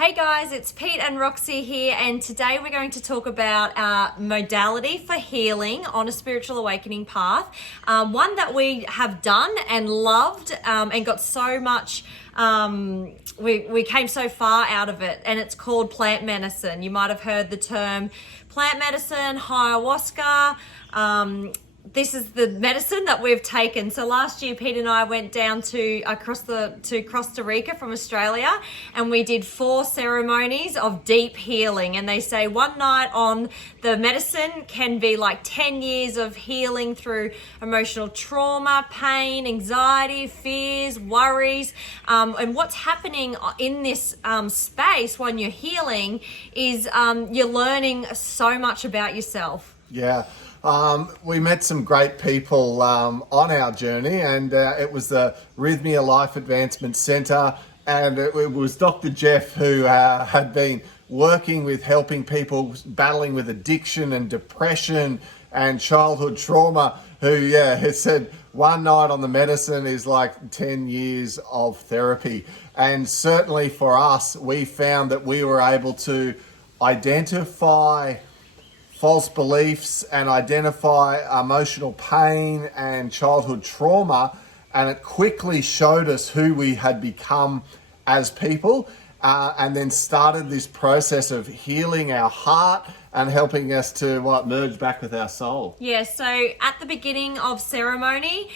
Hey guys, it's Pete and Roxy here, and today we're going to talk about our modality for healing on a spiritual awakening path. One that we have done and loved and got so much, we came so far out of it, and it's called plant medicine. You might have heard the term plant medicine, ayahuasca. This is the medicine that we've taken. So last year, Pete and I went down to Costa Rica from Australia, and we did 4 ceremonies of deep healing. And they say one night on the medicine can be like 10 years of healing through emotional trauma, pain, anxiety, fears, worries. And what's happening in this space when you're healing is you're learning so much about yourself. Yeah. We met some great people on our journey, and it was the Rythmia Life Advancement Centre, and it was Dr. Jeff who had been working with helping people battling with addiction and depression and childhood trauma, who had said one night on the medicine is like 10 years of therapy. And certainly for us, we found that we were able to identify false beliefs and identify emotional pain and childhood trauma, and it quickly showed us who we had become as people, and then started this process of healing our heart and helping us to merge back with our soul. Yeah, so at the beginning of ceremony,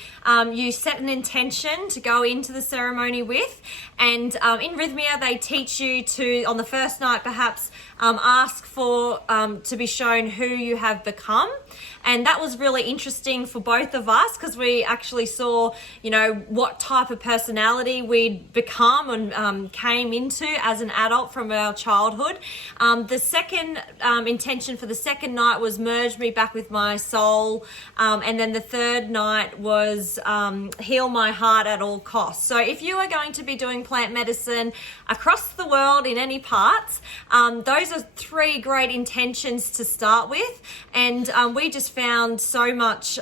you set an intention to go into the ceremony with, and in Rythmia they teach you to, on the first night perhaps, ask for to be shown who you have become. And that was really interesting for both of us, because we actually saw, what type of personality we'd become and came into as an adult from our childhood. The second intention for the second night was merge me back with my soul. And then the third night was heal my heart at all costs. So if you are going to be doing plant medicine across the world in any parts, those are 3 great intentions to start with. And we just found so much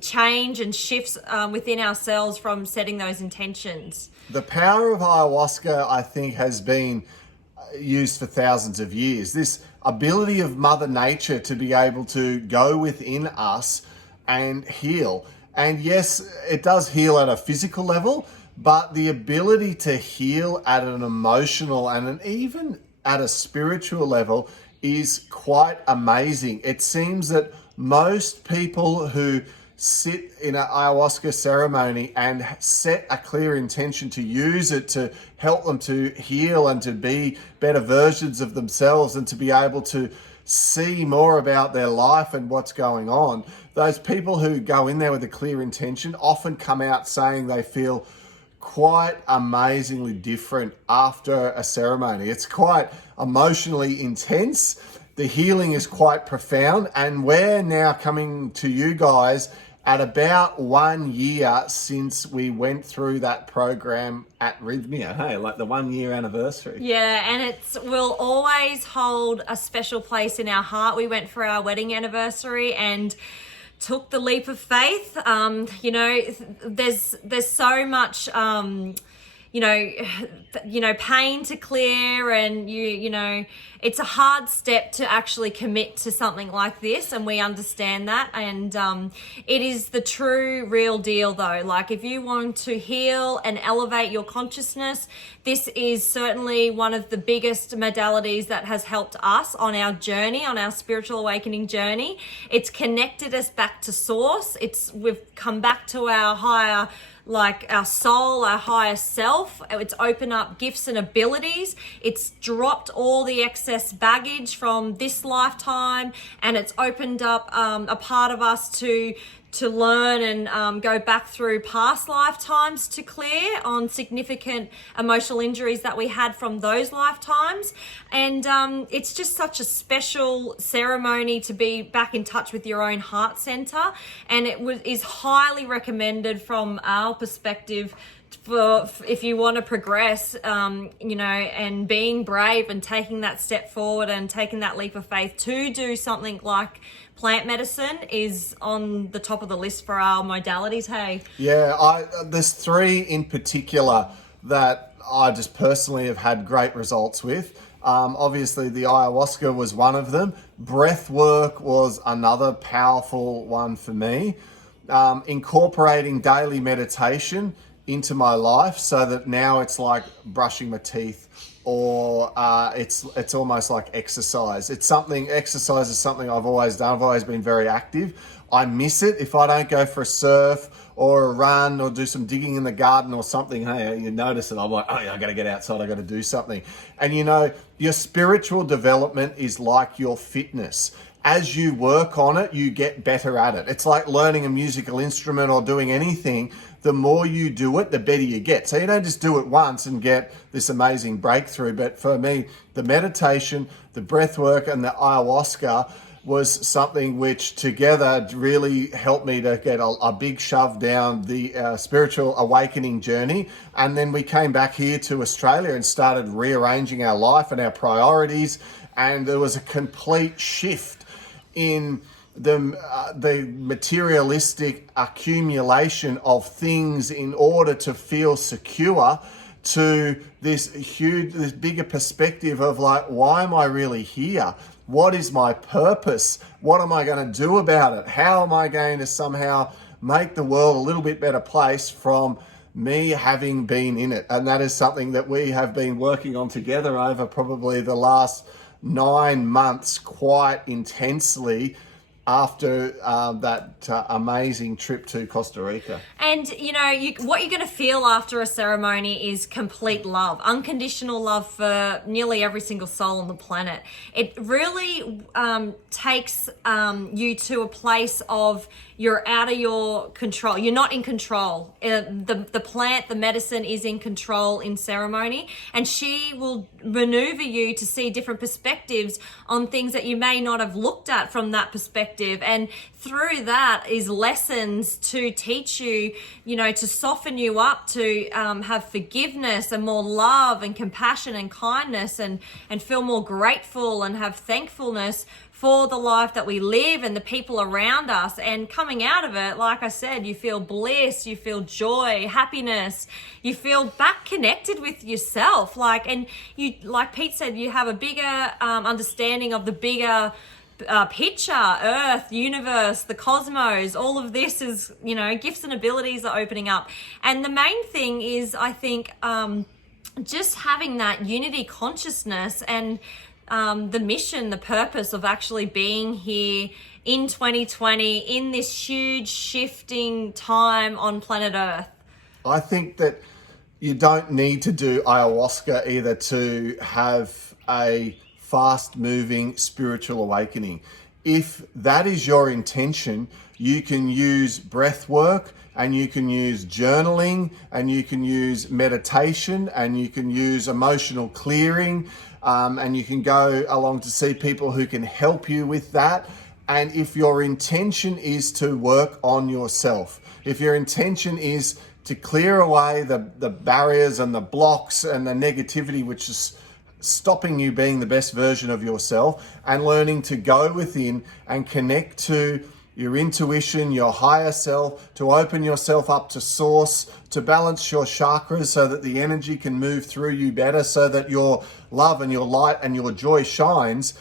change and shifts within ourselves from setting those intentions. The power of ayahuasca, I think, has been used for thousands of years. This ability of Mother Nature to be able to go within us and heal. And yes, it does heal at a physical level, but the ability to heal at an emotional and even at a spiritual level is quite amazing. It seems that most people who sit in an ayahuasca ceremony and set a clear intention to use it to help them to heal and to be better versions of themselves and to be able to see more about their life and what's going on, those people who go in there with a clear intention often come out saying they feel quite amazingly different after a ceremony. It's quite emotionally intense. The healing is quite profound, and we're now coming to you guys at about 1 year since we went through that program at Rythmia. Hey, like the 1 year anniversary. Yeah, and it will always hold a special place in our heart. We went for our wedding anniversary and took the leap of faith. There's so much pain to clear, and it's a hard step to actually commit to something like this, and we understand that. And it is the true real deal though. Like, if you want to heal and elevate your consciousness, this is certainly one of the biggest modalities that has helped us on our journey, on our spiritual awakening journey. It's connected us back to source. We've come back to our higher, like our soul, our higher self. It's opened up gifts and abilities. It's dropped all the excess baggage from this lifetime, and it's opened up a part of us to learn and go back through past lifetimes to clear on significant emotional injuries that we had from those lifetimes. And it's just such a special ceremony to be back in touch with your own heart center. And it is highly recommended from our perspective for if you want to progress, and being brave and taking that step forward and taking that leap of faith to do something like plant medicine is on the top of the list for our modalities. Hey. Yeah, there's 3 in particular that I just personally have had great results with. Obviously, the ayahuasca was one of them. Breath work was another powerful one for me. Incorporating daily meditation into my life so that now it's like brushing my teeth, or it's almost like exercise. Exercise is something I've always done. I've always been very active. I miss it if I don't go for a surf or a run or do some digging in the garden or something. Hey, you notice it. I'm like, oh yeah, I got to get outside. I got to do something. And your spiritual development is like your fitness. As you work on it, you get better at it. It's like learning a musical instrument or doing anything. The more you do it, the better you get. So you don't just do it once and get this amazing breakthrough. But for me, the meditation, the breath work, and the ayahuasca was something which together really helped me to get a big shove down the spiritual awakening journey. And then we came back here to Australia and started rearranging our life and our priorities. And there was a complete shift in the materialistic accumulation of things in order to feel secure, to this bigger perspective of like, why am I really here? What is my purpose? What am I going to do about it? How am I going to somehow make the world a little bit better place from me having been in it? And that is something that we have been working on together over probably the last 9 months quite intensely after that amazing trip to Costa Rica. And what you're going to feel after a ceremony is complete love, unconditional love for nearly every single soul on the planet. It really takes you to a place of you're out of your control. You're not in control. The plant, the medicine is in control in ceremony, and she will maneuver you to see different perspectives on things that you may not have looked at from that perspective. And through that is lessons to teach you, to soften you up, to have forgiveness and more love and compassion and kindness, and feel more grateful and have thankfulness for the life that we live and the people around us. And coming out of it, like I said, you feel bliss, you feel joy, happiness, you feel back connected with yourself. And you, like Pete said, you have a bigger understanding of the bigger picture, Earth, universe, the cosmos. All of this is, gifts and abilities are opening up. And the main thing is, I think, just having that unity consciousness and the mission, the purpose of actually being here in 2020 in this huge shifting time on planet Earth. I think that you don't need to do ayahuasca either to have a fast-moving spiritual awakening. If that is your intention, you can use breath work, and you can use journaling, and you can use meditation, and you can use emotional clearing, and you can go along to see people who can help you with that. And if your intention is to work on yourself, if your intention is to clear away the barriers and the blocks and the negativity which is stopping you being the best version of yourself, and learning to go within and connect to your intuition, your higher self, to open yourself up to source, to balance your chakras so that the energy can move through you better, so that your love and your light and your joy shines,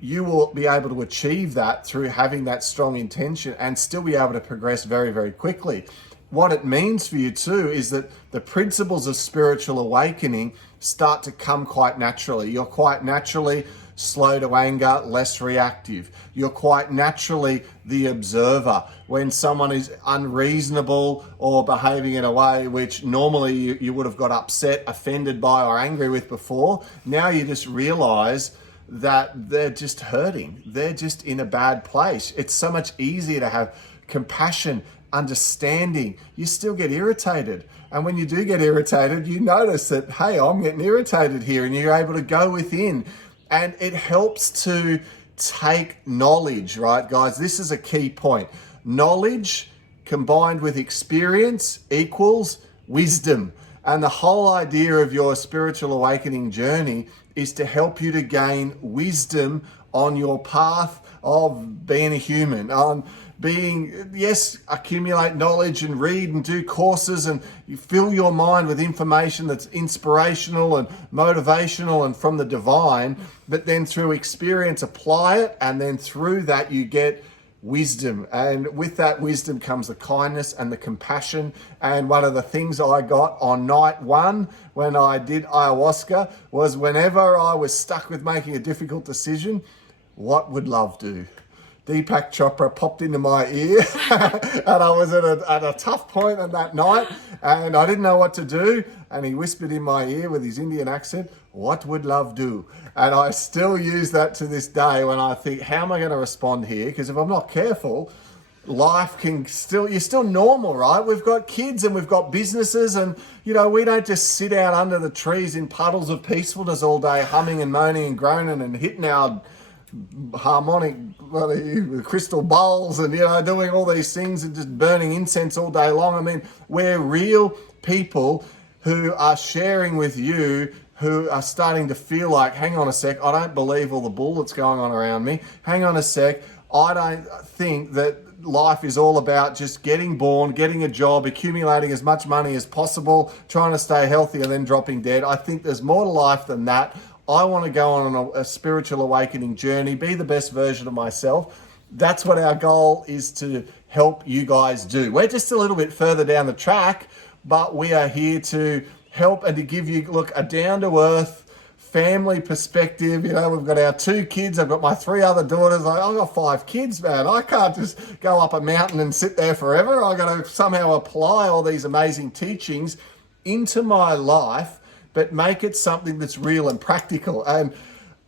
you will be able to achieve that through having that strong intention and still be able to progress very, very quickly. What it means for you too is that the principles of spiritual awakening start to come quite naturally. You're quite naturally slow to anger, less reactive. You're quite naturally the observer. When someone is unreasonable or behaving in a way which normally you would have got upset, offended by, or angry with before, now you just realize that they're just hurting. They're just in a bad place. It's so much easier to have compassion, understanding. You still get irritated. And when you do get irritated, you notice that, hey, I'm getting irritated here, and you're able to go within. And it helps to take knowledge, right, guys? This is a key point. Knowledge combined with experience equals wisdom. And the whole idea of your spiritual awakening journey is to help you to gain wisdom on your path of being a human, on being, yes, accumulate knowledge and read and do courses, and you fill your mind with information that's inspirational and motivational and from the divine, but then through experience apply it, and then through that you get wisdom, and with that wisdom comes the kindness and the compassion. And one of the things I got on night one when I did ayahuasca was, whenever I was stuck with making a difficult decision, what would love do? Deepak Chopra popped into my ear and I was at a tough point on that night and I didn't know what to do, and he whispered in my ear with his Indian accent, what would love do? And I still use that to this day when I think, how am I going to respond here? Because if I'm not careful, life can still, you're still normal, right? We've got kids and we've got businesses, and we don't just sit out under the trees in puddles of peacefulness all day, humming and moaning and groaning and hitting our harmonic crystal bowls and doing all these things and just burning incense all day long. I mean, we're real people who are sharing with you, who are starting to feel like, hang on a sec, I don't believe all the bull that's going on around me. Hang on a sec, I don't think that life is all about just getting born, getting a job, accumulating as much money as possible, trying to stay healthy and then dropping dead. I think there's more to life than that. I want to go on a spiritual awakening journey, be the best version of myself. That's what our goal is to help you guys do. We're just a little bit further down the track, but we are here to help and to give you, a down-to-earth family perspective. We've got our 2 kids. I've got my 3 other daughters. I've got 5 kids, man. I can't just go up a mountain and sit there forever. I've got to somehow apply all these amazing teachings into my life, but make it something that's real and practical. And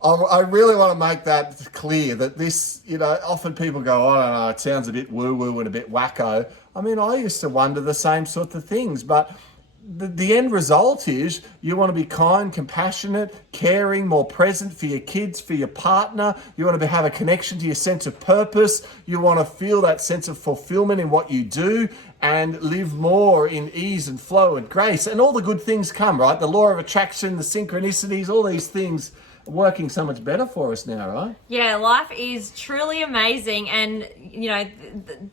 I really want to make that clear, that this, often people go, I don't know, it sounds a bit woo-woo and a bit wacko. I mean, I used to wonder the same sort of things, but the end result is you want to be kind, compassionate, caring, more present for your kids, for your partner. You want to have a connection to your sense of purpose. You want to feel that sense of fulfillment in what you do and live more in ease and flow and grace. And all the good things come, right? The law of attraction, the synchronicities, all these things are working so much better for us now, right? Yeah, life is truly amazing. And,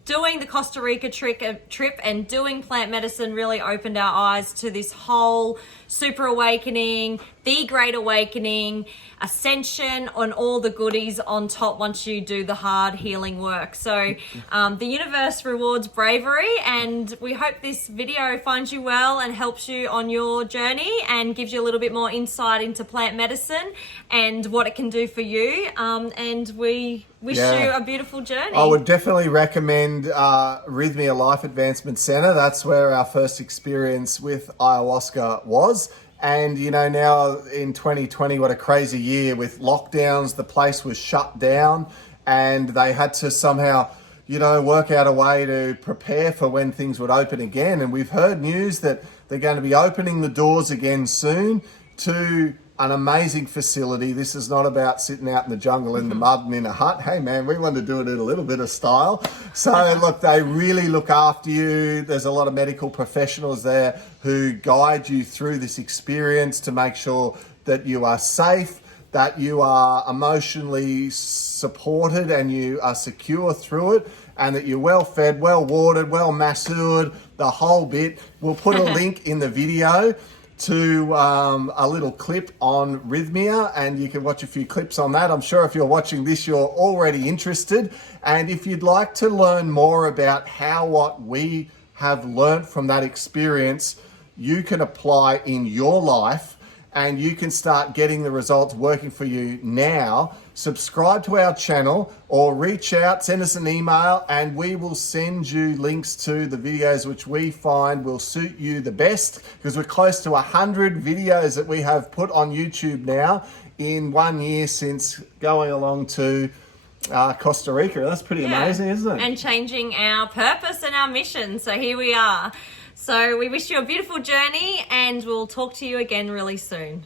doing the Costa Rica trip and doing plant medicine really opened our eyes to this whole super awakening, the great awakening, ascension, on all the goodies on top once you do the hard healing work. So the universe rewards bravery, and we hope this video finds you well and helps you on your journey and gives you a little bit more insight into plant medicine and what it can do for you. And we wish you a beautiful journey. I would definitely recommend Rythmia Life Advancement Centre. That's where our first experience with ayahuasca was. And, now in 2020, what a crazy year with lockdowns. The place was shut down and they had to somehow, work out a way to prepare for when things would open again. And we've heard news that they're going to be opening the doors again soon to an amazing facility. This is not about sitting out in the jungle in the mud and in a hut. Hey man, we want to do it in a little bit of style. So look, they really look after you. There's a lot of medical professionals there who guide you through this experience to make sure that you are safe, that you are emotionally supported and you are secure through it, and that you're well fed, well watered, well masseured, the whole bit. We'll put a link in the video to a little clip on Rythmia, and you can watch a few clips on that. I'm sure if you're watching this, you're already interested. And if you'd like to learn more about what we have learned from that experience, you can apply in your life and you can start getting the results working for you now. Subscribe to our channel or reach out, send us an email, and we will send you links to the videos which we find will suit you the best, because we're close to 100 videos that we have put on YouTube now in 1 year since going along to Costa Rica. That's pretty amazing, isn't it? And changing our purpose and our mission. So here we are. So we wish you a beautiful journey, and we'll talk to you again really soon.